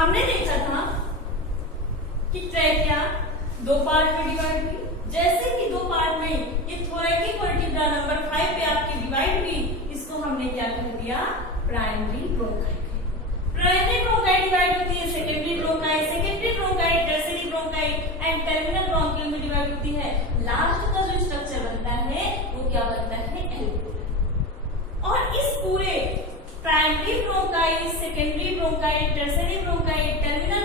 हमने देखा था कि ट्रैकिया दो पार्ट में डिवाइड हुई। जैसे कि दो पार्ट में ये थोरैकिक वर्टिब्रा नंबर 5 पे आपकी डिवाइड हुई, इसको हमने क्या कह दिया, primary bronchi. Primary bronchi divide होती है secondary bronchi, secondary bronchi tertiary bronchi and terminal bronchial में डिवाइड होती है। लास्ट का जो स्ट्रक्चर बनता है वो क्या बनता है, एल्वियोलाई। और इस पूरे primary bronchi, secondary bronchi, tertiary bronchi, terminal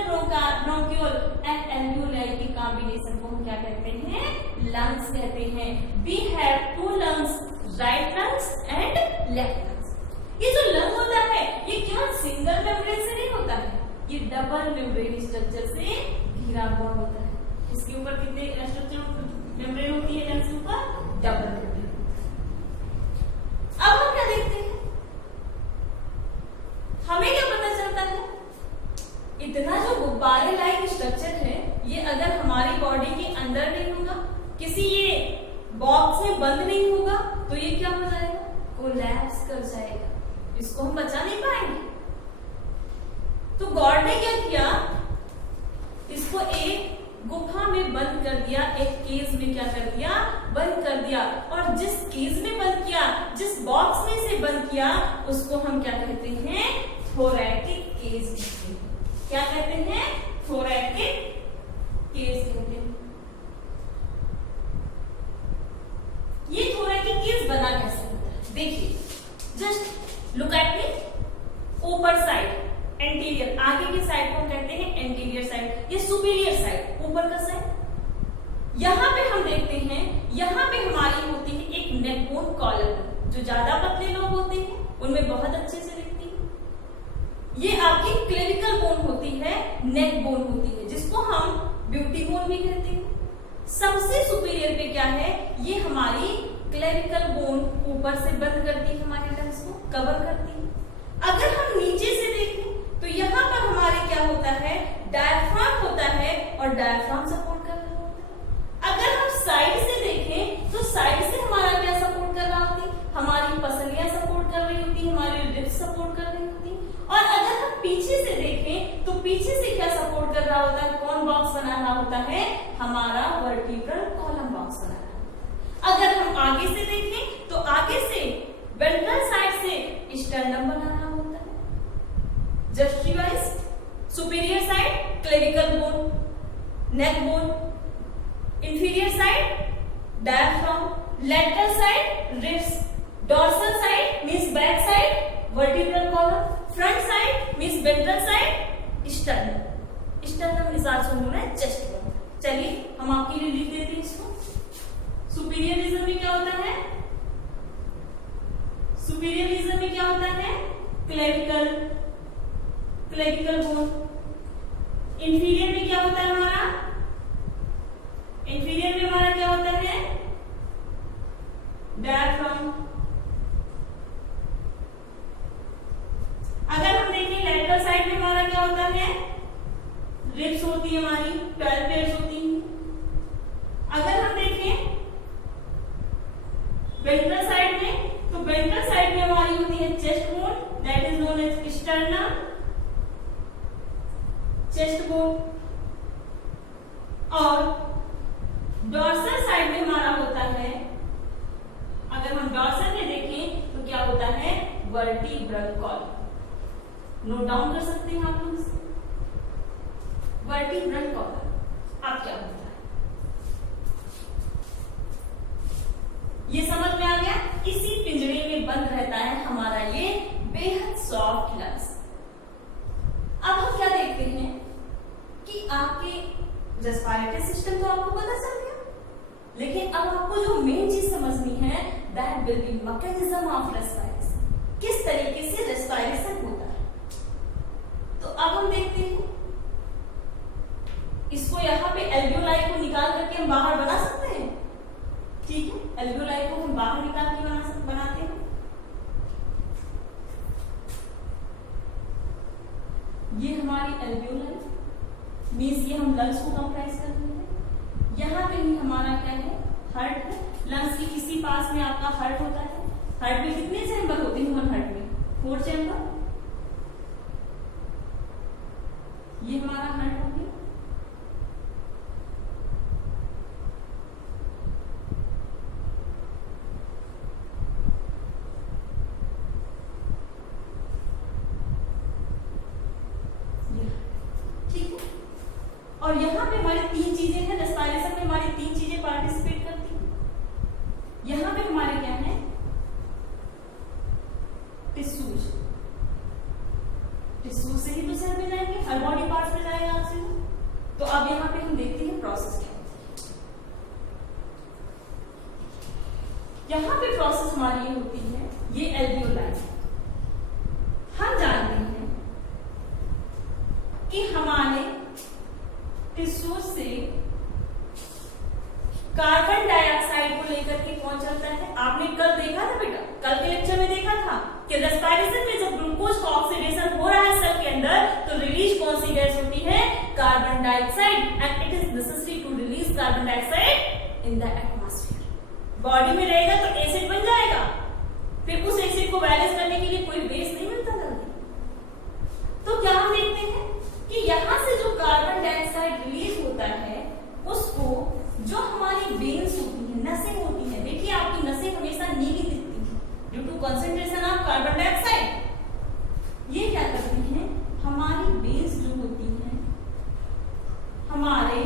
bronchiole and alveoli के कॉम्बिनेशन को हम क्या कहते हैं, लंग्स कहते हैं। We have two lungs, right lungs and left lungs. ये जो लंग होता है ये केवल सिंगल मेम्ब्रेन से नहीं होता है, ये डबल मेम्ब्रेन स्ट्रक्चर से घिरा हुआ होता है। इसके ऊपर कितने स्ट्रक्चर मेम्ब्रेन होती है, लंग्स के ऊपर डबल मेम्ब्रेन। अब हम क्या देखते हैं, हमें क्या पता चलता है, इतना जो गुब्बारे लाइक स्ट्रक्चर है ये अगर हमारी बॉडी के अंदर नहीं होगा, किसी ये बॉक्स में बंद नहीं होगा, तो ये क्या हो जाएगा, कोलैप्स कर जाएगा, इसको हम बचा नहीं पाएंगे। तो गॉड ने क्या किया, इसको एक गुफा में बंद कर दिया, एक केज में क्या कर दिया, बंद कर दिया। और जिस केज में बंद किया, जिस बॉक्स में से बंद किया, उसको हम क्या कहते हैं, थोरैकिक केज कहते हैं। क्या कहते हैं, थोरैकिक केज कहते हैं। ये थोरैकिक केज बना कैसे होता है, देखिए, जस्ट लुक एट मी। ऊपर साइड एंटीरियर, आगे की साइड को कहते हैं एंटीरियर साइड, ये सुपीरियर साइड, ऊपर का साइड। यहां पे हम देखते हैं, यहां पे हमारी होती है एक नेक बोन कॉलम, जो ज्यादा पतले लोग होते हैं उनमें बहुत अच्छे से दिखती है। ये आपकी क्लेविकल बोन होती है, नेक बोन होती है, जिसको हम ब्यूटी बोन भी कहते हैं। सबसे सुपीरियर पे क्या है, ये हमारी क्लेविकल बोन ऊपर से बंद करती है, हमारे लंग्स को कवर करती है। अगर हम नीचे से देखें तो यहाँ पर हमारे क्या होता है, डायफ्राम होता है और डायफ्राम सपोर्ट कर रहा होता है। अगर हम साइड से देखें तो साइड से हमारा क्या सपोर्ट कर रहा होती है, हमारी पसलियां सपोर्ट कर रही होती है, हमारी रिब्स सपोर्ट कर रही होती है। और अगर हम पीछे से देखें तो पीछे से क्या सपोर्ट कर रहा होता है, कौन बॉक्स बना रहा होता है, हमारा वर्टिब्रल कॉलम बॉक्स बना रहा होता है। अगर हम आगे से देखें तो आगे से वेंट्रल साइड से स्टर्नम बना रहा होता है। Just revise, superior side clavicle bone, neck bone, inferior side diaphragm, lateral side ribs, dorsal side means back side vertebral column, front side means ventral side sternum. Sternum is also known as chest bone. चलिए हम आपके लिए लिख देते हैं इसको। Superior reason में क्या होता है, सुपीरियर रीजन में क्या होता है, क्लेविकल, क्लेविकल बोन। इंफीरियर में क्या होता है हमारा, इंफीरियर में हमारा क्या होता है, डायफ्राम। अगर हम देखें लेटरल साइड में हमारा क्या होता है, रिब्स होती है हमारी, 12 पेयर्स होती हैं। अगर हम देखें वेंट्रल साइड में तो वेंट्रल साइड में हमारी होती है chest bone, that is known as sternum, chest bone. और डॉर्सल साइड में हमारा होता है, अगर हम डॉर्सल में देखें तो क्या होता है, वर्टिब्रल कॉलम। नोट डाउन कर सकते हैं आप लोग इसको, वर्टिब्रल कॉलम। अब क्या होता है ये समझ में आ गया, इसी पिंजरे में बंद रहता है हमारा ये बेहद सॉफ्ट लंग्स। अब हम क्या देखते हैं कि आपके रेस्पिरेटरी सिस्टम तो आपको पता चल गया, लेकिन अब आपको जो मेन चीज समझनी है, that will be mechanism of respiration, किस तरीके से रेस्पिरेशन होता है। तो अब हम देखते हैं, इसको यहाँ पे एल्वियोलाई को निकाल करके हम बाहर बना सकते हैं, ठीक है, एल्वियोलाई को हम बाहर निकाल के बनाते हैं। ये हमारी एल्वियोलाई मींस ये हम लंग्स को कंप्राइज करते हैं। यहाँ पे ही हमारा क्या है, हार्ट है। लंग्स के किसी पास में आपका हार्ट होता है। हार्ट में कितने चैम्बर होते हैं ह्यूमन हार्ट में, 4 चैम्बर। पे हमारी तीन चीजें हैं, रेस्पिरेशन में हमारी तीन चीजें पार्टिसिपेट करती हैं। यहाँ पे हमारे क्या है, टिश्यूज, टिश्यूज से ही तो सेल में जाएंगे, हर बॉडी पार्ट्स में जाएगा ऑक्सीजन। तो अब यहाँ पे हम देखते हैं प्रोसेस क्या होती है। यहाँ पे प्रोसेस हमारी ये होती है, ये एल्वियोलाई। हम जानते हैं कि हमारे टिश्यूज से कार्बन डाइऑक्साइड को लेकर के कौन चलता है। आपने कल देखा था बेटा, कल के लेक्चर में देखा था कि रेस्पिरेशन में जब ग्लूकोज का ऑक्सीडेशन हो रहा है सेल के अंदर, तो रिलीज कौन सी गैस होती है, carbon dioxide. And it is necessary to release carbon dioxide in the atmosphere. Body में रहेगा तो एसिड बन जाएगा, फिर उस एसिड को बैलेंस करने के लिए कोई बेस नहीं मिलता जल्दी। तो क्या हम देखते हैं कि यहां से जो कार्बन डाइऑक्साइड रिलीज होता है, उसको जो हमारी वेन्स होती है, नसें होती हैं, देखिए आपकी नसें हमेशा नीली दिखती हैं due to concentration of carbon dioxide. ये क्या करती हैं, हमारी वेन्स जो होती हैं, हमारे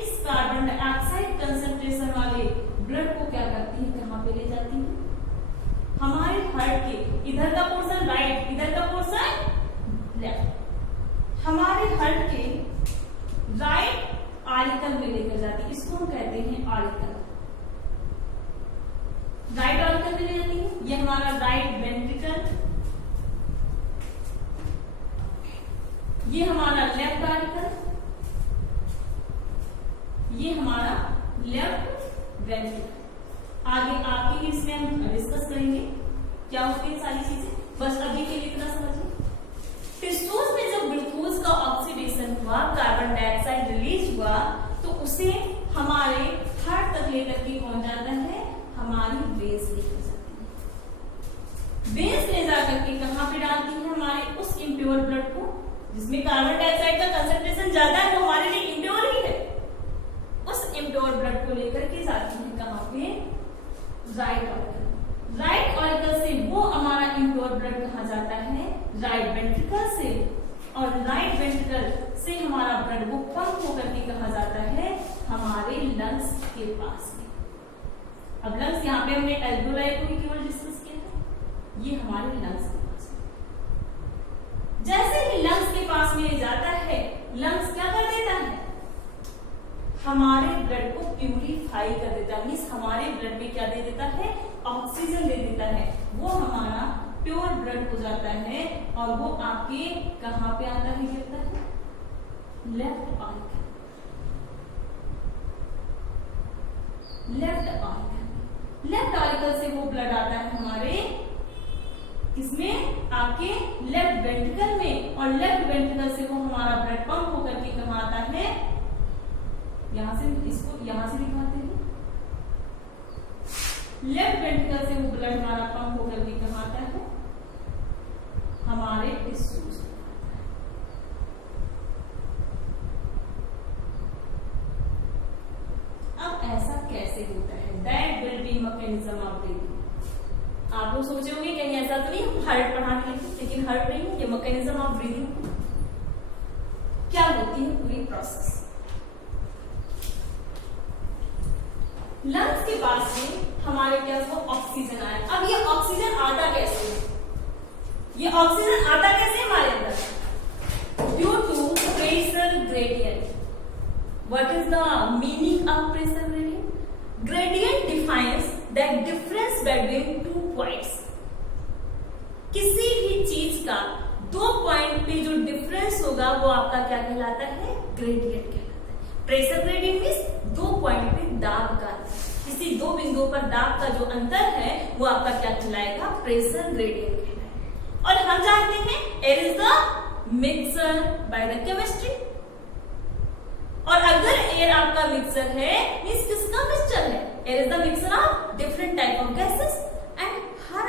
इस कार्बन डाइऑक्साइड कंसंट्रेशन वाले ब्लड को क्या करती है, कहां पे ले जाती है, हमारे हार्ट के इधर का पोर्शन राइट, इधर का पोर्शन लेफ्ट, हमारे हार्ट के राइट आर्टिकल में लेकर जाती है। इसको हम कहते हैं आर्टिकल, राइट आर्टिकल में ले जाती है। ये हमारा राइट वेंट्रिकल, ये हमारा लेफ्ट आर्टिकल, ये हमारा लेफ्ट वेंट्रिकल। आगे आपके इसमें हम डिस्कस करेंगे क्या होती है सारी चीजें, बस अभी के लिए इतना समझिए। टिश्यूज में जब ग्लूकोज का ऑक्सीडेशन हुआ, कार्बन डाइऑक्साइड रिलीज हुआ, तो उसे हमारे हार्ट तक लेकर के कौन जाता है, हमारी वेन्स लेकर जाती है। वेन्स ले जाकर के कहां पे डालती है, हमारे उस इम्प्योर ब्लड को जिसमें कार्बन डाइऑक्साइड का कंसंट्रेशन ज्यादा है, वो हमारे लिए इम्प्योर ही है। उस इम्प्योर ब्लड को लेकर के जाती है कहां पे, राइट ऑरिकल। राइट ऑरिकल से वो हमारा इम्प्योर ब्लड कहां जाता है, राइट वेंट्रिकल से, और राइट वेंट्रिकल से हमारा ब्लड वो पंप होकर के कहा जाता है हमारे लंग्स के पास में। अब लंग्स यहाँ पे हमने एल्वियोलाई को ही केवल डिस्कस किया था, ये हमारे लंग्स के पास में। जैसे ही लंग्स के पास में जाता है, लंग्स क्या कर देता है, हमारे ब्लड को प्यूरिफाई कर देता है, मीन्स हमारे ब्लड में क्या दे देता है, ऑक्सीजन दे देता है। वो हमारा प्योर ब्लड हो जाता है और वो आपके कहां पे आता है, गिरता है, left article. Left article, left article से वो ब्लड आता है हमारे किसमें, आपके लेफ्ट वेंट्रिकल में, और लेफ्ट वेंट्रिकल से वो हमारा ब्लड पंप होकर के कहां आता है, यहां से, इसको यहां से दिखाते हैं, लेफ्ट वेंट्रिकल से वो ब्लड हमारा पंप होकर के कहां आता है, हमारे टिश्यूज। अब ऐसा कैसे होता है, that will be mechanism of breathing. आप लोग सोचे होंगे कहीं ऐसा तो नहीं हम हार्ट पढ़ाने लगे, लेकिन हार्ट नहीं, ये मैकेनिज्म ऑफ ब्रीदिंग। क्या होती है पूरी प्रोसेस, लंग्स के पास में हमारे क्या ऑक्सीजन आया। अब ये ऑक्सीजन आता कैसे है, ये ऑक्सीजन आता कैसे हमारे अंदर, due to pressure gradient. What is the meaning of pressure gradient, gradient defines the difference between two points. किसी भी चीज का दो पॉइंट पे जो डिफरेंस होगा वो आपका क्या कहलाता है, ग्रेडियंट कहलाता है। प्रेशर ग्रेडियंट मीन्स दो पॉइंट पे दाब का, किसी दो बिंदुओं पर दाब का जो अंतर है वो आपका क्या कहलाएगा, प्रेशर ग्रेडियंट कहलाएगा। और हम जानते हैं air is the mixer by the chemistry. और अगर एयर आपका मिक्सर है, मीन्स किसका मिक्सचर है, air is the mixer of different type of gases, and her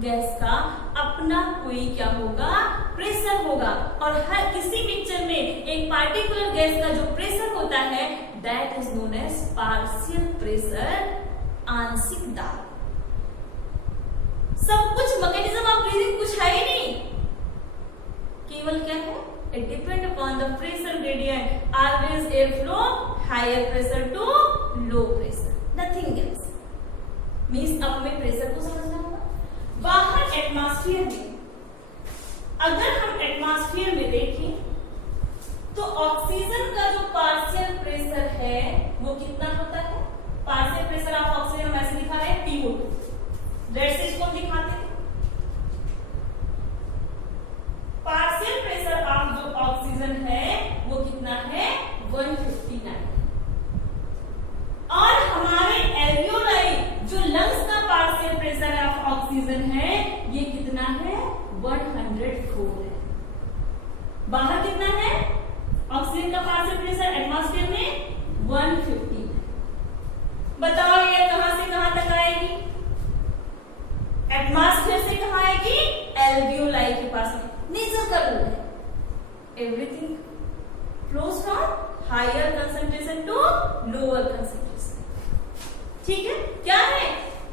gas का अपना कोई क्या होगा, प्रेशर होगा। और हर किसी मिक्सचर में एक पार्टिकुलर गैस का जो प्रेशर होता है that is known as partial pressure, आंशिक दाब। सब कुछ मैकेनिज्म ऑफ ब्रीदिंग कुछ है ही नहीं, केवल क्या है, It depends upon the pressure gradient. Always airflow higher pressure to low pressure. Nothing else. Means अब हमें प्रेशर को समझना होगा. बाहर एटमॉस्फेयर में, अगर हम एटमॉस्फेयर में देखें तो ऑक्सीजन का जो पार्शियल प्रेशर है वो कितना होता है? पार्शियल प्रेशर ऑफ ऑक्सीजन हम ऐसे लिखा है PO2. रेड से इसको दिखाते हैं. पार्शियल प्रेशर ऑफ जो ऑक्सीजन है वो कितना है? 159. और हमारे एल्वियोलाई जो लंग्स का पार्शियल प्रेशर ऑफ ऑक्सीजन है ये कितना है? 104 है. बाहर कितना है? ऑक्सीजन का पार्शियल प्रेशर एटमॉस्फेयर में 150 है. बताओ ये कहां से कहां तक आएगी? एटमॉस्फेयर से कहां आएगी? एल्वियोलाई के पास में. नेचर का रूल है, everything flows from higher concentration to lower concentration. ठीक है, क्या है?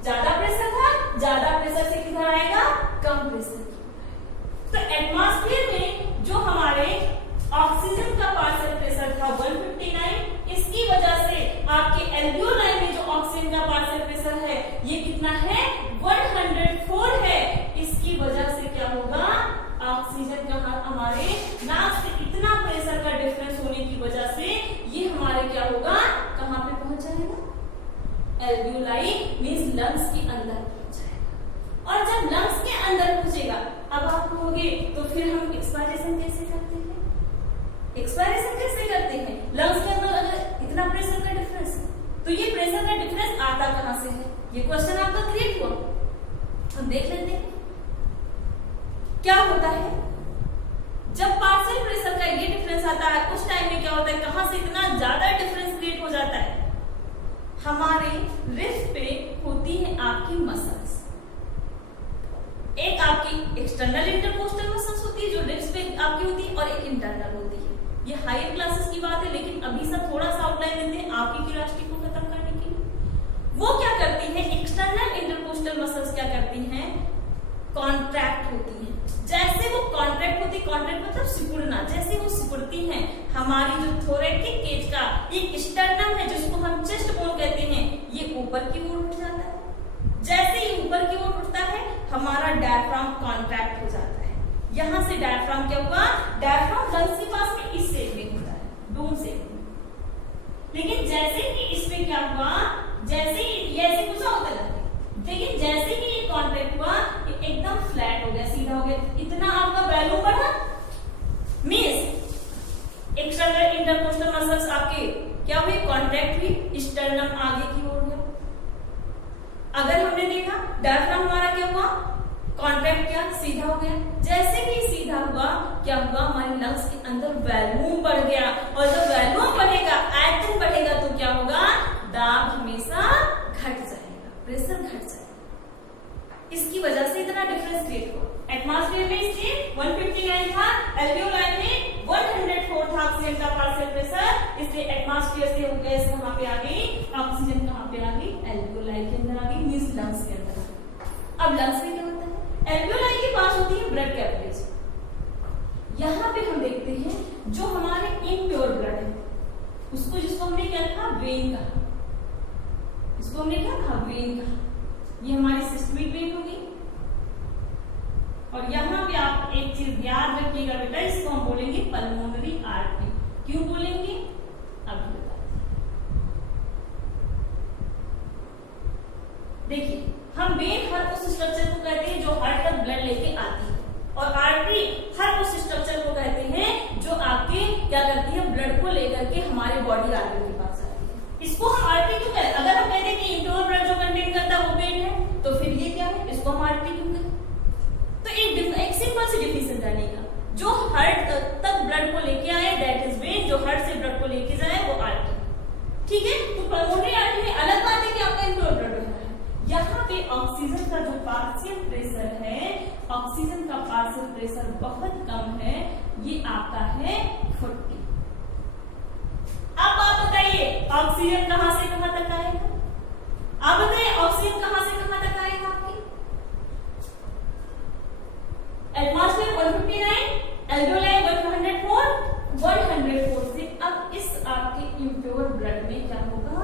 ज्यादा प्रेशर था, ज्यादा प्रेशर से किधर आएगा? कम प्रेशर. तो एटमॉस्फेयर में जो हमारे ऑक्सीजन का पार्शियल प्रेशर था 159, इसकी वजह से आपके एल्वियोलाई में जो ऑक्सीजन का पार्शियल प्रेशर है ये कितना है? 104 है. इसकी वजह से क्या होगा? ऑक्सीजन का हमारे नाक से इतना प्रेशर का डिफरेंस होने की वजह से ये हमारे क्या होगा? कहां पे पहुंच जाएगा? एल्वियोलाई मींस लंग्स के अंदर पहुंच जाएगा. और जब लंग्स के अंदर पहुंचेगा, अब आप कहोगे तो फिर हम एक्सपायरेशन कैसे करते हैं? एक्सपायरेशन कैसे करते हैं? लंग्स के अंदर अगर इतना प्रेशर का डिफरेंस, तो ये प्रेशर का डिफरेंस आता कहां से है? ये क्वेश्चन आपका क्रिएट हुआ. हम देख लेते हैं क्या होता है. जब पार्शियल प्रेशर का ये डिफरेंस आता है उस टाइम में क्या होता है? कहां से इतना ज्यादा डिफरेंस क्रिएट हो जाता है? हमारे रिस्ट पे होती है आपकी मसल्स. एक आपकी एक्सटर्नल इंटरकोस्टल मसल्स होती है जो रिस्ट पे आपकी होती है, और एक इंटरनल होती है. ये हायर क्लासेस की बात है, लेकिन अभी सब थोड़ा सा आउटलाइन लेते हैं आपकी क्यूरियोसिटी को खत्म करने के लिए. वो क्या करती है? एक्सटर्नल इंटरकोस्टल मसल्स क्या करती हैं? कॉन्ट्रैक्ट होती हैं. जैसे वो कॉन्ट्रैक्ट होती, कॉन्ट्रैक्ट मतलब सिकुड़ना, जैसे वो सिकुड़ती हैं, हमारी जो थोरैकिक केज का एक स्टर्नम है जिसको हम चेस्ट बोन कहते हैं, ये ऊपर की ओर उठ जाता है. जैसे ही ऊपर की ओर उठता है हमारा डायफ्राम कॉन्ट्रैक्ट हो जाता है. यहां से डायफ्राम क्या हुआ? डायफ्राम लंग्स के पास में इस शेप में होता है, डोम शेप में. लेकिन जैसे कि इसमें क्या हुआ? जैसे ही ऐसे कुछ होता है, लेकिन जैसे ही ये कॉन्ट्रैक्ट हुआ एकदम फ्लैट हो गया, सीधा हो गया. इतना आपका वैल्यूम बढ़ा. मींस एक्सटर्नल इंटरकोस्टल मसल्स आपके क्या हुए? कॉन्ट्रैक्ट हुई, स्टर्नम आगे की ओर गया. अगर हमने देखा डायफ्राम हमारा क्या हुआ? कॉन्ट्रैक्ट किया, सीधा हो गया. जैसे ही सीधा हुआ क्या हुआ? हमारे लंग्स के अंदर वैल्यूम बढ़ गया. और जब वैल्यूम बढ़ेगा, आयतन बढ़ेगा, तो क्या होगा? दाब हमेशा घट जाएगा, प्रेशर घट जाएगा. इसकी वजह से इतना डिफरेंस क्रिएट हुआ. एटमॉस्फेयर में इससे 159 था, एल्वियोलाई में 104 था ऑक्सीजन का पार्शियल प्रेशर. इसलिए एटमॉस्फेयर से गैस कहां पे आ गई? ऑक्सीजन कहां पे आ गई? एल्वियोलाई के अंदर आ गई, मींस लंग्स के अंदर. अब लंग्स में क्या होता है? एल्वियोलाई के पास होती है ब्लड कैपिलरीज. यहां पे हम देखते हैं जो हमारे इम्प्योर ब्लड है उसको, जिसको हमने क्या था? वेन कहा. इसको हमने क्या कहा? वेन कहा. ये हमारी सिस्टमिक वेन होगी. और यहां पे आप एक चीज याद रखिएगा बेटा, इसको हम बोलेंगे पल्मोनरी आर्टरी. क्यों बोलेंगे? अब बताते हैं. देखिए, हम वेन हर उस स्ट्रक्चर को कहते हैं जो हार्ट तक ब्लड लेके आती है, और आर्टरी हर उस स्ट्रक्चर को कहते हैं जो आपके क्या करती है? ब्लड को लेकर के हमारे बॉडी आर्टरी के पास आती है. इसको हम आर्टरी क्यों कहते हैं? अगर हम कहते हैं कि इंटरनल ब्लड जो कंटेन करता है वो वेन है, तो फिर ये क्या है? इसको हम आर्टरी क्यों कहते हैं? तो एक सिंपल सी डिफिनेशन जानेगा. जो हार्ट तक ब्लड को लेके आए दैट इज वेन, जो हार्ट से ब्लड को लेके जाए वो आर्टरी. ठीक है. तो पल्मोनरी आर्टरी में अलग बात है कि आपका इंटरनल ब्लड हो रहा है. यहाँ पे ऑक्सीजन का जो पार्शियल प्रेशर है, ऑक्सीजन का पार्शियल प्रेशर बहुत कम है, ये आपका है 40. अब आप बताइए ऑक्सीजन कहां से कहां तक आएगा? आप बताइए ऑक्सीजन कहां से कहां तक आएगा? आपकी एटमॉस्फेयर 159, एल्वियोलाई 104, ब्लड में क्या होगा,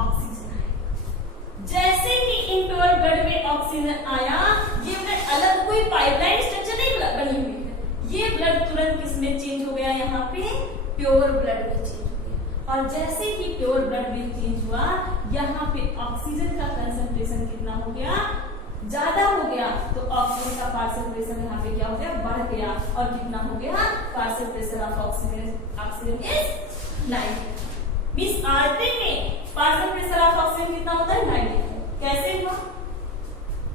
ऑक्सीजन आएगा। जैसे ही इम्प्योर ब्लड में ऑक्सीजन आया, ये ब्लड अलग कोई पाइपलाइन स्ट्रक्चर नहीं बनी हुई है, ये ब्लड तुरंत किसमें चेंज हो गया, यहाँ पे प्योर ब्लड में चेंज हो गया। और जैसे ही प्योर ब्लड में चेंज हुआ, यहाँ पे ऑक्सीजन का कंसंट्रेशन कितना हो गया, ज्यादा हो गया, तो ऑक्सीजन का पार्शियल प्रेशर यहाँ पे क्या हो गया, बढ़ गया। और कितना हो गया, partial pressure of oxygen is 90। Means artery में पार्शियल प्रेशर ऑफ ऑक्सीजन कितना होता है, 90। कैसे हुआ,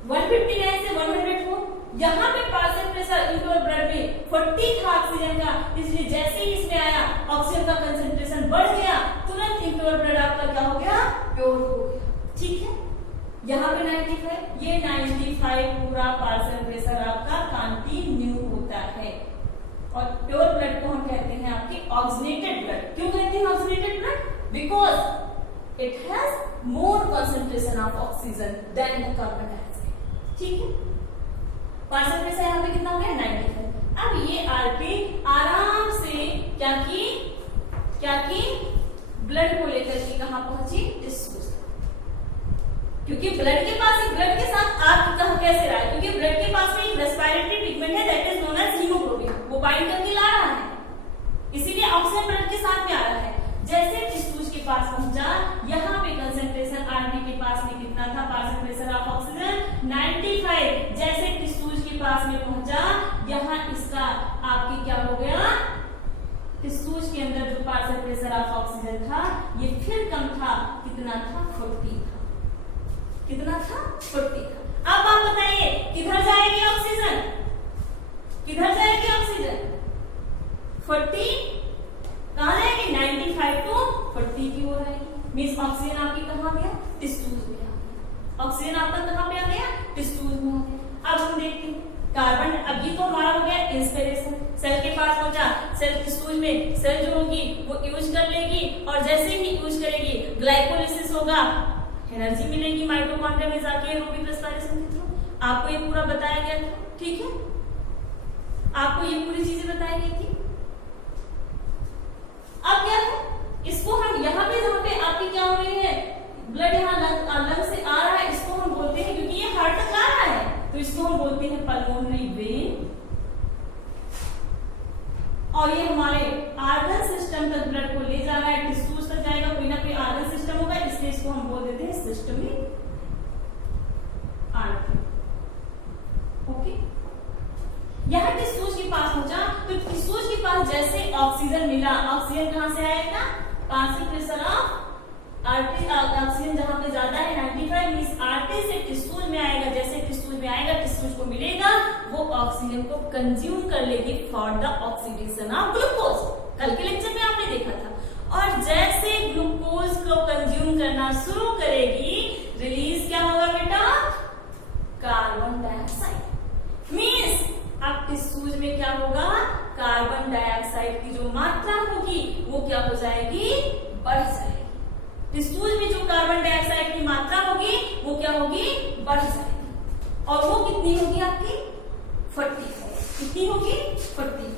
159 से 100 हो। यहाँ पे पार्शियल प्रेशर इम्प्योर ब्लड में 40 था ऑक्सीजन का, इसलिए जैसे ही इसमें आया ऑक्सीजन का कंसंट्रेशन बढ़ गया, तुरंत इम्प्योर ब्लड आपका क्या हो गया, प्योर हो गया। ठीक है, यहाँ पे 95, ये 95 पूरा पार्शियल प्रेशर आपका कंटिन्यू होता है। और प्योर ब्लड को हम कहते हैं आपकी ऑक्सीनेटेड ब्लड। क्यों कहते हैं oxygenated blood, because it has more concentration of oxygen than the carbon dioxide. ठीक है, पार्शियल प्रेशर यहाँ पे कितना हो गया, 95। अब ये आर्टरी आराम से क्या की ब्लड को लेकर के कहां पहुंची, टिश्यूज। क्योंकि ब्लड के साथ आप कैसे रहा है, क्योंकि ब्लड के पास में एक रेस्पिरेटरी पिगमेंट है that is known as haemoglobin, वो बाइंड करके ला रहा है, इसीलिए ऑक्सीजन ब्लड के साथ में आ रहा है। जैसे टिश्यूज के पास पहुंचा, यहाँ पे कंसंट्रेशन आर्टरी के पास में कितना था, पार्शियल प्रेशर ऑफ ऑक्सीजन 95। जैसे टिश्यूज के पास में पहुंचा, यहाँ इसका आपके क्या हो गया, टिश्यूज के अंदर जो पार्शियल प्रेशर ऑफ ऑक्सीजन था, ये फिर कम था, कितना था, 40 था। कितना था, 40 था। अब आप बताइए किधर जाएगी ऑक्सीजन, किधर जाएगी ऑक्सीजन, 40 कहां जाएगी, 95 टू 40 की ओर आएगी। मींस ऑक्सीजन आपकी कहां गया, टिश्यूज में आ गया। ऑक्सीजन आपका कहां पे आ गया, टिश्यूज में आ गया। अब हम देखते हैं कार्बन, अब ये तो हमारा हो गया इंस्पिरेशन, सेल के पास पहुंचा, सेल टिश्यूज में सेल जो होगी वो यूज कर लेगी, और जैसे ही यूज करेगी ग्लाइकोलिसिस होगा, एनर्जी मिलेगी माइटोकॉन्ड्रिया में जाके एरोबिक रेस्पिरेशन के थ्रू। आपको ये पूरा बताया गया था, ठीक है, आपको ये पूरी चीजें बताई गई थी। अब क्या है, इसको हम यहाँ पे आपकी क्या हो रही है, ब्लड यहाँ लंग से आ रहा है, इसको हम बोलते हैं, क्योंकि ये हार्ट तक आ रहा है तो इसको हम बोलते हैं पल्मोनरी वेन। और ये हमारे आर्गन सिस्टम तक ब्लड को ले जा रहा है, टिश्यूज तक जाएगा, कोई ना कोई आर्गन सिस्टम होगा, इसलिए इसको हम बोल देते हैं सिस्टमिक आर्टरी। ओके, यहाँ टिश्यूज के पास पहुंचा, तो टिश्यूज के पास जैसे ऑक्सीजन मिला, ऑक्सीजन कहां से आएगा, partial pressure of artery, oxygen जहां पे ज्यादा है 95, मींस आर्टरी से टिश्यूज में आएगा। जैसे टिश्यूज में आएगा, टिश्यूज को मिलेगा, वो ऑक्सीजन को कंज्यूम कर लेगी for the oxidation of glucose. कल के लेक्चर में आपने देखा था। और जैसे ग्लूकोज को कंज्यूम करना शुरू करेगी, रिलीज क्या होगा बेटा, कार्बन डाइऑक्साइड। मींस अब टिश्यूज में क्या होगा, कार्बन डाइऑक्साइड की जो मात्रा होगी वो क्या हो जाएगी, बढ़ जाएगी। टिश्यूज में जो कार्बन डाइऑक्साइड की मात्रा होगी वो क्या होगी, बढ़ जाएगी। और वो कितनी होगी आपकी, 40। कितनी होगी, 40।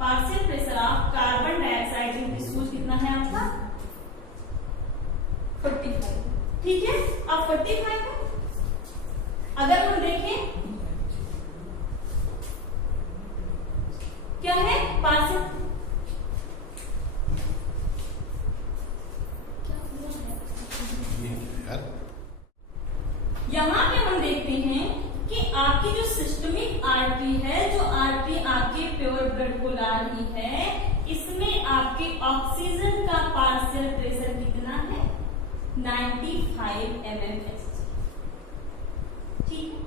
Partial pressure of carbon dioxide in tissues कितना है आपका, 45। ठीक है, अब 45 है। अगर हम देखें क्या है, पार्शियल यहाँ पे हम देखते हैं कि आपकी जो सिस्टमिक आर्टरी है, जो आर्टरी आपके प्योर ब्लड को ला रही है, इसमें आपके ऑक्सीजन का पार्शियल प्रेशर कितना है, 95 mmHg। ठीक है,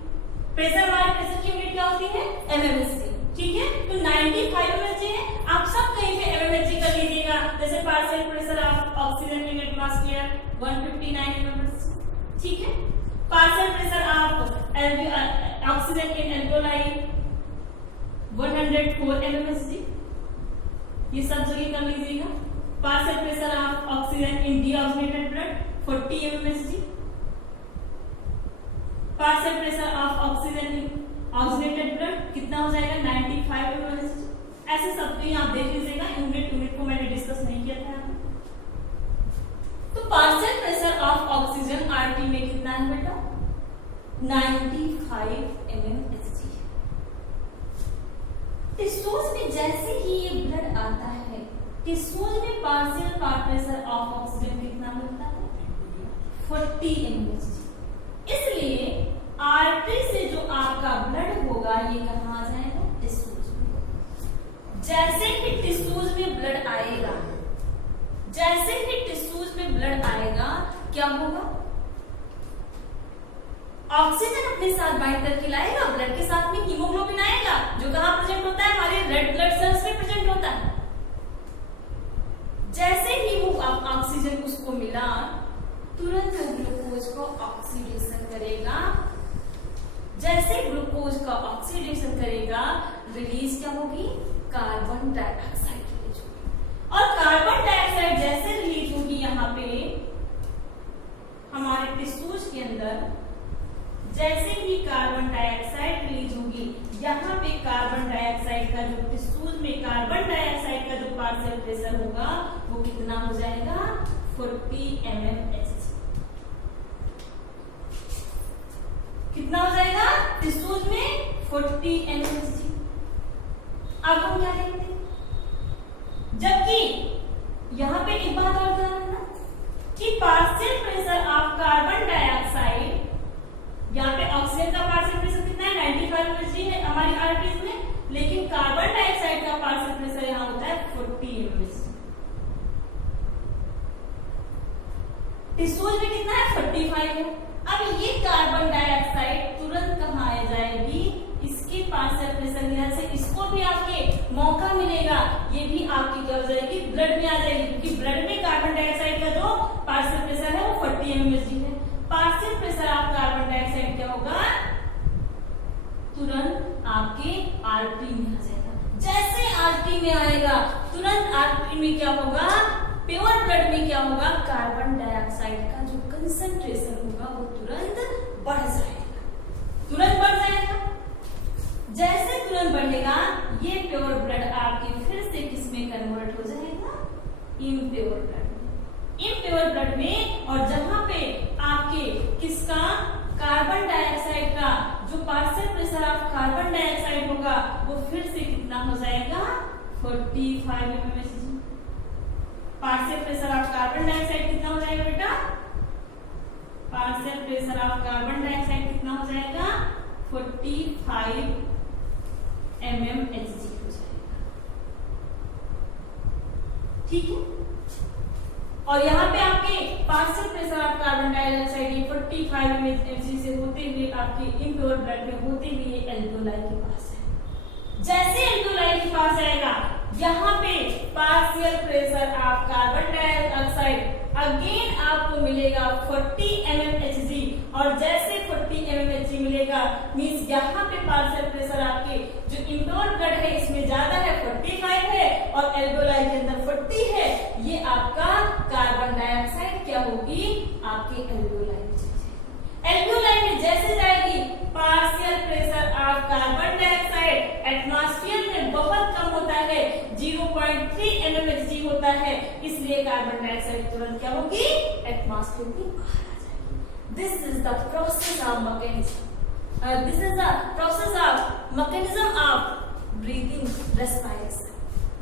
प्रेशर हमारे प्रेशर की यूनिट क्या होती है, mmHg। ठीक है, तो 95 mmHg है, आप सब कहीं पे mmHg कर लीजिएगा। जैसे partial pressure of oxygen in atmosphere 159 mmHg। ठीक है, partial pressure of oxygen in alveoli 104 mmHg, ये सब जगह कर लीजिएगा। Partial pressure of oxygen in deoxygenated blood 40 mmHg। Partial pressure of oxygen in oxygenated blood कितना हो जाएगा, 95 mmHg। ऐसे सब आप देख लीजिएगा, यूनिट को मैंने डिस्कस नहीं किया था। Partial pressure of oxygen RT में कितना है बेटा? 95 mmHg। टिश्यूज में जैसे ही ये ब्लड आता है, टिश्यूज में पार्शियल प्रेशर ऑफ ऑक्सीजन कितना मिलता है? 40 mmHg। इसलिए आर्टरी से जो आपका ब्लड होगा ये कहाँ आ जाएगा? टिश्यूज में। जैसे ही टिश्यूज में ब्लड आएगा, जैसे ही टिश्यूज में ब्लड आएगा, क्या होगा? ऑक्सीजन अपने साथ बाइंड करके लाएगा, ब्लड के साथ में हीमोग्लोबिन आएगा, जो कहाँ प्रेजेंट होता है? हमारे रेड ब्लड सेल्स में प्रेजेंट होता है। जैसे ही वो ऑक्सीजन उसको मिला, तुरंत ग्लूकोज को ऑक्सीडेशन करेगा। जैसे ग्लूकोज का ऑक्सीडेशन करेगा, रिलीज क्या होगी? कार्बन डाइऑक्साइड रिलीज होगी। और कार्बन डाइऑक्साइड जैसे रिलीज होगी यहाँ पे हमारे टिश्यूज के अंदर, जैसे ही कार्बन डाइऑक्साइड रिलीज होगी, यहाँ पे कार्बन डाइऑक्साइड का जो टिश्यूज में कार्बन डाइऑक्साइड का जो पार्शियल प्रेशर होगा वो कितना हो जाएगा? 40 mmHg। कितना हो जाएगा? टिश्यूज में 40 mmHg। अब हम क्या देखते हैं? जबकि यहाँ पे एक बात और ध्यान रखना कि partial pressure of carbon dioxide, यहाँ पे ऑक्सीजन का पार्शियल प्रेशर कितना है? 95 mmHg है हमारी आर्टरीज में, लेकिन कार्बन डाइऑक्साइड का पार्शियल प्रेशर यहाँ होता है 40 mmHg। टिश्यूज में कितना है? 45 है। अब ये कार्बन डाइऑक्साइड तुरंत कहाँ आ जाएगी? इसके पार्शियल प्रेशर यहाँ से इसको भी आपके मौका मिलेगा, ये भी आपकी क्या हो जाएगी? ब्लड में आ जाएगी, क्योंकि ब्लड में कार्बन डाइऑक्साइड का जो पार्शियल प्रेशर है वो 40 mmHg है। Partial pressure of carbon dioxide क्या होगा? तुरंत आपके आर्टरी में आ जाएगा। जैसे आर्टरी में आएगा, तुरंत आर्टरी में क्या होगा? प्योर ब्लड में क्या होगा? कार्बन डाइऑक्साइड का जो कंसंट्रेशन होगा वो तुरंत बढ़ जाएगा, तुरंत बढ़ जाएगा। जैसे तुरंत बढ़ेगा, ये प्योर ब्लड आपके फिर से किसमें कन्वर्ट हो जाएगा? इम्प्योर ब्लड में। इम्प्योर ब्लड में, और जहां पे आपके किसका? कार्बन डाइऑक्साइड का जो partial pressure of carbon dioxide होगा वो फिर से कितना हो जाएगा? 45 mmHg। Partial pressure of carbon dioxide कितना हो जाएगा बेटा? Partial pressure of carbon dioxide कितना हो जाएगा? 45 mmHg हो जाएगा। ठीक है। और यहाँ पे आपके partial pressure of carbon dioxide ये 45 mmHg से होते हुए आपके इम्प्योर ब्लड में होते हुए एल्वेओलाई के पास है। जैसे एल्वेओलाई के पास जाएगा, यहाँ पे partial pressure of carbon dioxide again आपको मिलेगा 40 mmHg, और जैसे 40 mmHg मिलेगा मींस यहाँ पे पार्शियल प्रेशर आपके जो इम्प्योर ब्लड है इसमें ज्यादा है, 45 है, और एल्वेओलाई के अंदर 40 है। ये आपका कार्बन डाइऑक्साइड क्या होगी? आपके एल्वेओलाई में जाएगी। एल्वेओलाई में जैसे जाएगी, partial pressure of carbon dioxide atmosphere में बहुत कम होता है, 0.3 mmHg होता है, इसलिए कार्बन डाइऑक्साइड तुरंत क्या होगी? एटमॉस्फेयर में बाहर आ जाएगी। This is the process of mechanism, this is the process of mechanism of breathing, respiration.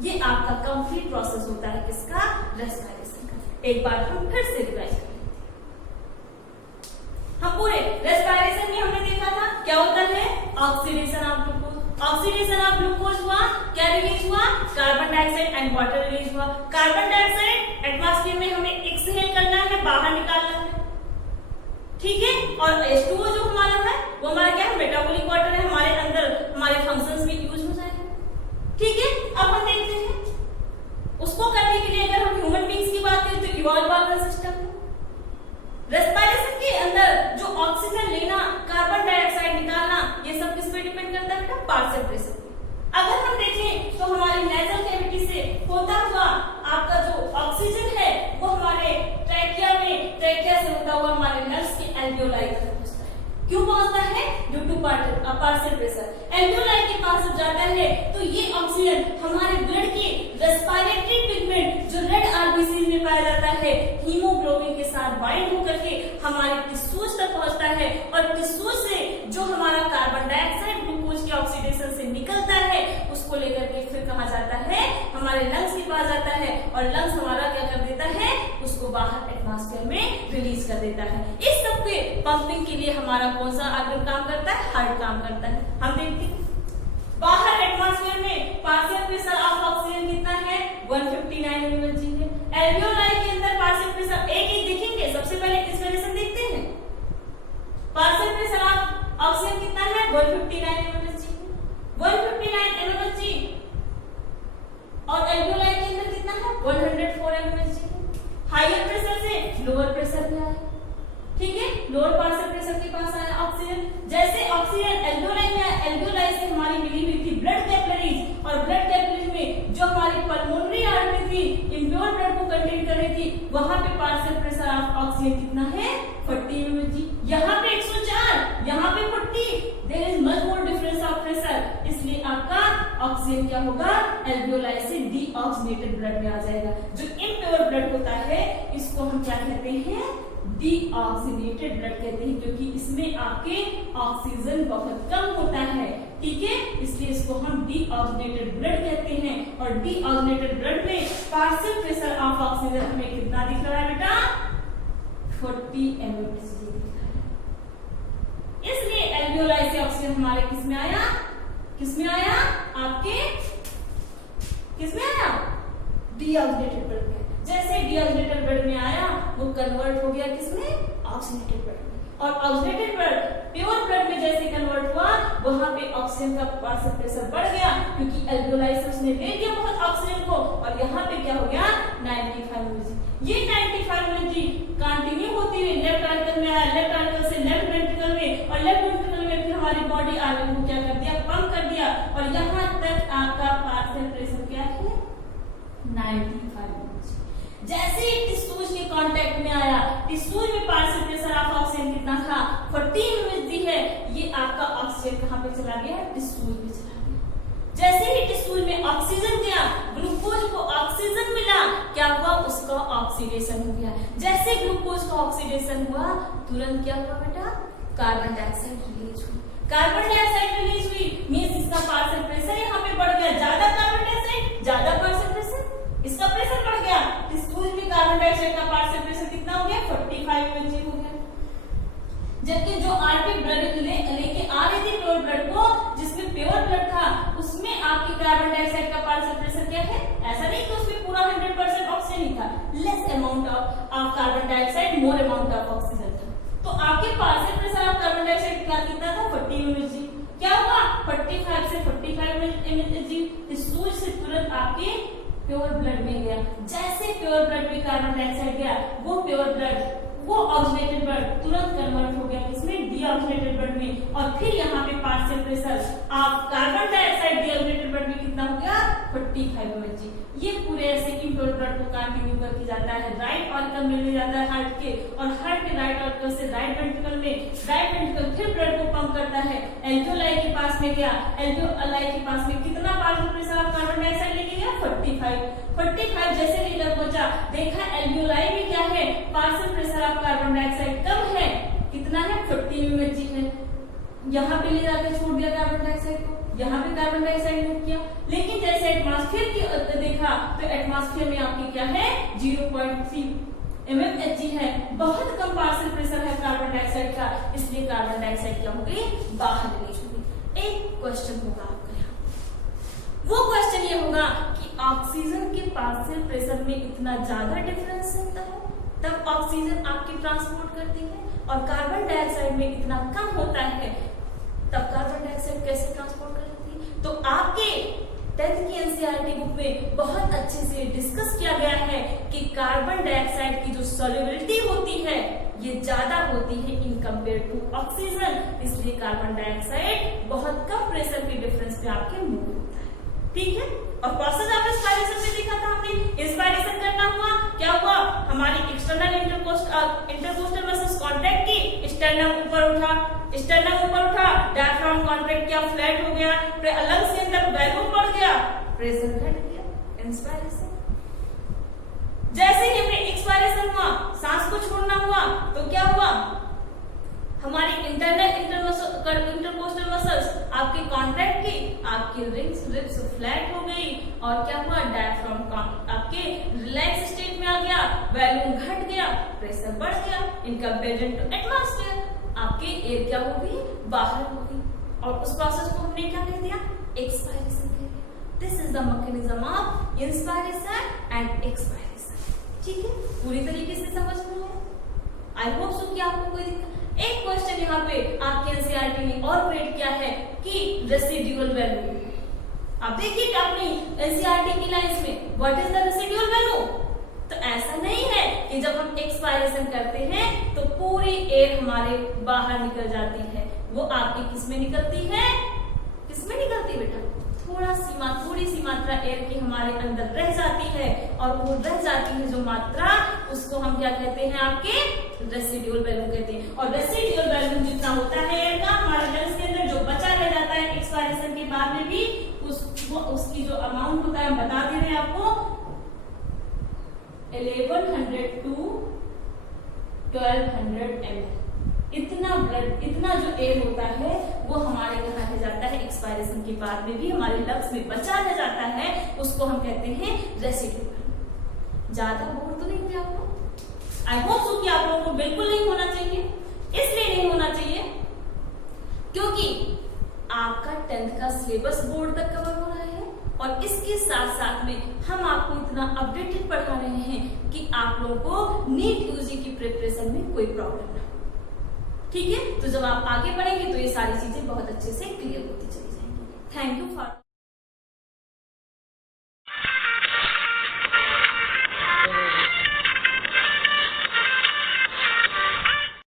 ये आपका कंप्लीट प्रोसेस होता है किसका? रेस्पिरेशन का। एक बार हम फिर से रिवाइज कर लेते हैं। हम पूरे रेस्पिरेशन में हमने देखा था क्या होता है? Oxidation of glucose. Oxidation of glucose हुआ, क्या रिलीज हुआ? Carbon dioxide and water release हुआ। कार्बन डाइऑक्साइड एटमॉस्फेयर में हमें एक्सहेल करना है, बाहर निकालना है, ठीक है। और H2O जो हमारा है वो हमारा क्या है? मेटाबॉलिक वाटर है, हमारे अंदर हमारे फंक्शंस में यूज हो जाएगा, ठीक है। अब हम देखते हैं उसको करने के लिए अगर हम ह्यूमन बींग्स की बात करें तो इवॉल्व वाल्व सिस्टम। रेस्पिरेशन के अंदर जो ऑक्सीजन लेना, कार्बन डाइऑक्साइड निकालना, ये सब किस पे डिपेंड करता है बेटा? पार्शियल प्रेशर पे। अगर हम देखें तो हमारे नेजल कैविटी से होता हुआ आपका जो ऑक्सीजन है वो हमारे ट्रैकिया में, ट्रैकिया से होता हुआ हमारे नर्व्स के एल्वेओलाई तक पहुंचता है। क्यों पहुंचता है? Due to partial pressure. Alveoli के पास जब जाता है तो ये ऑक्सीजन हमारे ब्लड के रेस्पिरेटरी पिगमेंट जो रेड आरबीसी में पाया जाता है हीमोग्लोबिन के साथ बाइंड होकर के हमारे टिश्यूज तक पहुंचता है और टिश्यूज से जो हमारा कार्बन डाइऑक्साइड ग्लूकोज के ऑक्सीडेशन से निकलता है उसको लेकर के फिर कहा जाता है हमारे लंग्स के पास जाता है और लंग्स हमारा क्या कर देता है, उसको बाहर एटमॉस्फेयर में रिलीज कर देता है। इस सब के पंपिंग के लिए हमारा कौन सा ऑर्गन काम करता है, हार्ट काम करता है। हम देखते हैं बाहर एटमॉस्फेयर में पार्शियल प्रेशर ऑफ ऑक्सीजन कितना है, 159 mmHg है। एल्वियोलाई के अंदर पार्शियल प्रेशर एक देखेंगे, सबसे पहले किस रिलेशन देखते हैं, पार्शियल प्रेशर ऑफ ऑक्सीजन कितना है, 159 mmHg, 159 mmHg और एल्वियोलाई के अंदर कितना है, 104 mmHg। हायर प्रेशर से लोअर प्रेशर में आया, ठीक है, लोअर पार्शियल प्रेशर के पास आया ऑक्सीजन। जैसे ऑक्सीजन एल्वियोलाई में आया, एल्वियोलाई से हमारी मिली हुई थी ब्लड कैपिलरीज और ब्लड कैपिलरीज में जो हमारी पल्मोनरी आर्टरी थी इम्प्योर ब्लड को कंटेन कर रही थी, वहां पे पार्शियल प्रेशर ऑफ ऑक्सीजन कितना है, 40 mmHg। यहाँ पे 104, यहाँ पे 40, there is much more difference of pressure, इसलिए आपका ऑक्सीजन क्या होगा, एल्वियोलाई से डीऑक्सीनेटेड ब्लड में आ जाएगा। जो इम्प्योर ब्लड होता है इसको हम क्या कहते हैं, डीऑक्सीनेटेड ब्लड कहते हैं, क्योंकि इसमें आपके ऑक्सीजन बहुत कम होता है, ठीक है, इसलिए इसको हम डीऑक्सीनेटेड ब्लड कहते हैं। और डीऑक्सीनेटेड ब्लड में पार्शियल प्रेशर ऑफ ऑक्सीजन हमें कितना दिख रहा है बेटा, 40 mmHg दिख रहा है। इसलिए एल्वियोलाई से ऑक्सीजन हमारे किस में आया, किस में आया, आपके किस में आया, डीऑक्सीनेटेड ब्लड में। जैसे डीऑक्सीनेटेड ब्लड में आया वो कन्वर्ट हो गया किसमें, ऑक्सीनेटेड ब्लड में। और ऑक्सीनेटेड ब्लड प्योर ब्लड में जैसे कन्वर्ट हुआ वहां पे ऑक्सीजन का पार्शियल प्रेशर बढ़ गया, क्योंकि एल्वियोलाई से उसने ले लिया बहुत ऑक्सीजन को और यहाँ पे क्या हो गया, 95 mmHg। ये 95 mmHg कंटिन्यू होती हुई लेफ्ट आर्टिकल में आया, लेफ्ट आर्टिकल से लेफ्ट वेंट्रिकल में और लेफ्ट वेंट्रिकल में फिर हमारी बॉडी आर्गन को क्या कर दिया, पंप कर दिया और यहाँ तक आपका पार्शियल प्रेशर क्या है, 95 mmHg। जैसे ही टिश्यूज के कांटेक्ट में आया, टिश्यूज में पार्शियल प्रेशर ऑफ ऑक्सीजन कितना था, 40 mmHg है, ये आपका ऑक्सीजन कहां पे चला गया, टिश्यूज में चला गया। जैसे ही टिश्यूज में ऑक्सीजन गया, ग्लूकोज को ऑक्सीजन मिला, क्या हुआ, उसका ऑक्सीडेशन हो गया। जैसे ग्लूकोज का ऑक्सीडेशन हुआ तुरंत क्या हुआ बेटा, कार्बन डाइऑक्साइड रिलीज हुई। कार्बन डाइऑक्साइड रिलीज हुई मींस इसका पार्शियल प्रेशर यहाँ पे बढ़ गया, ज्यादा कार्बन डाइऑक्साइड, ज्यादा पार्शियल प्रेशर, इसका प्रेशर बढ़ गया। टिश्यूज में कार्बन डाइऑक्साइड का पार्शियल प्रेशर कितना हो गया, 45 mmHg हो गया। जबकि जो आरपी ब्लड लेके आ रही थी प्योर ब्लड को, जिसमें प्योर ब्लड था, उसमें आपकी कार्बन डाइऑक्साइड का पार्शियल प्रेशर क्या है, ऐसा नहीं कि उसमें पूरा 100% ऑक्सीजन ही था, less amount of carbon dioxide, more amount of oxygen था। तो आपके partial pressure of carbon dioxide क्या कितना था, 40 mmHg। क्या हुआ, 45 से 45 mmHg टिश्यूज से तुरंत आपके प्योर ब्लड में गया। जैसे प्योर ब्लड में कार्बन डाइऑक्साइड गया, वो प्योर ब्लड, वो ऑक्सीनेटेड ब्लड तुरंत कन्वर्ट हो गया किसमें, डीऑक्सीनेटेड ब्लड में। और फिर यहाँ पे पार्शियल प्रेशर आप कार्बन डाइऑक्साइड डीऑक्सीनेटेड ब्लड में कितना हो गया, 45 mmHg। ये पूरे ऐसे इम्प्योर ब्लड को कंटिन्यू करके जाता है, राइट ऑर्गन में ले जाता है हार्ट के, और हार्ट के राइट ऑर्गन से राइट वेंट्रिकल में, राइट वेंट्रिकल फिर ब्लड को पंप करता है, एल्वियोलाई के पास में गया, एल्वियोलाई के पास में कितना partial pressure of carbon dioxide लेके गया, 45 जैसे लेकर पहुंचा, देखा एल्वियोलाई में क्या है, partial pressure of carbon dioxide कम है, कितना है, 40 mmHg है। यहाँ पे ले जाकर छोड़ दिया कार्बन डाइऑक्साइड को, यहाँ पे कार्बन डाइऑक्साइड मूव किया, लेकिन जैसे एटमॉस्फेयर की देखा तो एटमॉस्फेयर में आपकी क्या है, 0.3 mmHg है, बहुत कम पार्शियल प्रेशर है कार्बन डाइऑक्साइड का, इसलिए कार्बन डाइऑक्साइड क्या हो गई, बाहर रिलीज हो गई। एक क्वेश्चन होगा आपका यहाँ, वो क्वेश्चन ये होगा कि ऑक्सीजन के पार्शियल प्रेशर में इतना ज्यादा डिफरेंस होता है तब ऑक्सीजन आपकी ट्रांसपोर्ट करती है, और कार्बन डाइऑक्साइड में इतना कम होता है तब कार्बन डाइऑक्साइड कैसे ट्रांसपोर्ट करती है। तो आपके 10th की एनसीईआरटी बुक में बहुत अच्छे से डिस्कस किया गया है कि कार्बन डाइऑक्साइड की जो सॉल्युबिलिटी होती है ये ज्यादा होती है इन कंपेयर टू ऑक्सीजन, इसलिए कार्बन डाइऑक्साइड बहुत कम प्रेशर के डिफरेंस पे आपके मूव होता है, ठीक है। और प्रोसेस ऑफ इंस्पायरेशन में देखा था हमने, इंस्पायरेशन करना हुआ, क्या हुआ, हमारी एक्सटर्नल इंटरकोस्टल मसल्स कॉन्ट्रैक्ट की, स्टर्नम ऊपर उठा, डायफ्राम कॉन्ट्रैक्ट किया, फ्लैट हो गया, फिर लंग्स के अंदर वैक्यूम बढ़ गया, प्रेशर घट गया, इंस्पायरेशन। जैसे ही हमें एक्सपायरेशन हुआ, सांस को छोड़ना हुआ तो क्या हुआ, हमारी इंटरकोस्टल मसल्स आपकी कॉन्ट्रैक्ट की, आपकी रिब्स फ्लैट हो गई और क्या हुआ, डायफ्राम आपके रिलैक्स स्टेट में आ गया, वॉल्यूम घट गया, प्रेशर बढ़ गया, इनकम्पेरिजन टू एटमॉस्फेयर, आपकी एयर क्या हो गई, बाहर हो गई। और उस प्रोसेस को हमने क्या कह दिया, एक्सपायरेशन कह दिया। This is the mechanism of inspiration and expiration. ठीक है, पूरी तरीके से समझ में आया। आई होप सो कि आपको कोई दिक्कत। एक क्वेश्चन यहाँ पे आपके एनसीईआरटी ने और क्रिएट किया है कि रेसिडुअल वैल्यू। आप देखिए अपनी एनसीईआरटी की लाइंस में what is the residual value. तो ऐसा नहीं है कि जब हम एक्सपायरेशन करते हैं तो पूरी एयर हमारे बाहर निकल जाती है, वो आपकी किस में निकलती है, किस में निकलती है बेटा, थोड़ी सी मात्रा एयर की हमारे अंदर रह जाती है, और वो रह जाती है जो मात्रा, उसको हम क्या कहते हैं, आपके रेसिडुअल वैल्यू कहते हैं। और रेसिडुअल वैल्यू जितना होता है एयर का हमारे लंग्स के अंदर, जो बचा रह जाता है एक्सपायरेशन के बाद में भी, उसकी जो अमाउंट होता है हम बता दे रहे हैं आपको, 1100 to 1200 ml। इतना जो एयर होता है वो हमारे कहा रह जाता है एक्सपायरेशन के बाद में भी हमारे लंग्स में बचा रह जाता है, उसको हम कहते हैं रेसिडुअल। ज्यादा बोर तो नहीं हुआ आपको? आई होप सो कि आप लोगों को बिल्कुल नहीं होना चाहिए। इसलिए नहीं होना चाहिए क्योंकि आपका 10th का सिलेबस बोर्ड तक कवर हो रहा है, और इसके साथ साथ में हम आपको इतना अपडेटेड पढ़ा रहे हैं कि आप लोगों को नीट यूजी की प्रिपरेशन में कोई प्रॉब्लम ना। ठीक है, तो जब आप आगे बढ़ेंगे तो ये सारी चीजें बहुत अच्छे से क्लियर होती चली जाएंगी। Thank you for